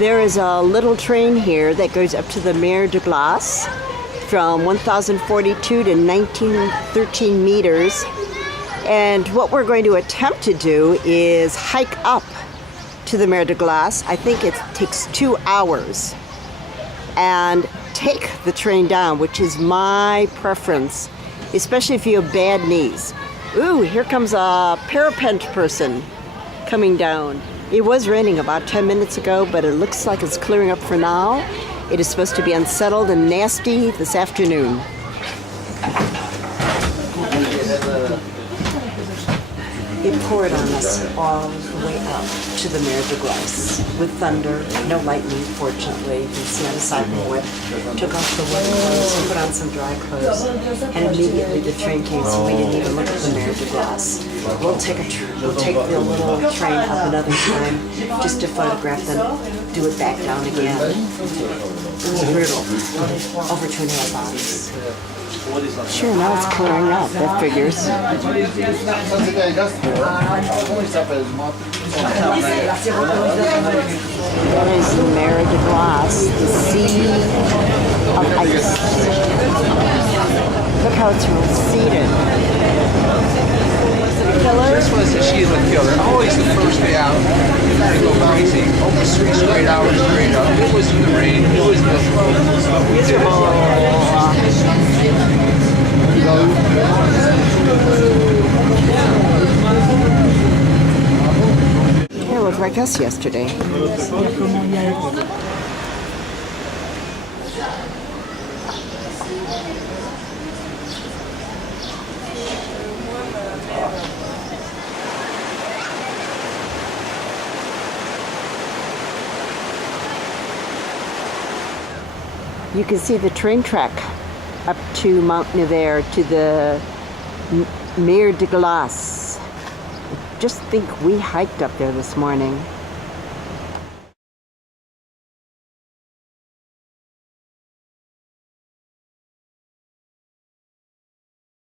There is a little train here that goes up to the Mer de Glace from 1,042 to 1,913 meters. And what we're going to attempt to do is hike up to the Mer de Glace. I think it takes 2 hours. And take the train down, which is my preference, especially if you have bad knees. Ooh, here comes a parapent person coming down. It was raining about 10 minutes ago, but it looks like it's clearing up for now. It is supposed to be unsettled and nasty this afternoon. It poured on us all the way up to the Mer de Glace with thunder, no lightning, fortunately. You can see on the side of the whip. Took off the wet clothes, put on some dry clothes, and immediately the train came, so we didn't even look at the Mer de Glace. We'll take the little train up another time just to photograph them, do it back down again. It was brutal. Over 2.5 hours. Sure, now it's clearing up. That figures. That is the Mer de Glace, the sea of ice. Look how it's receded. This was the Sheila Killer. Always the first day out. They go crazy. Almost 3 straight hours straight up. It was in the rain. It was miserable. But we did it. It looked like us yesterday. You can see the train track up to Mount Nevers, to the Mer de Glace. Just think we hiked up there this morning.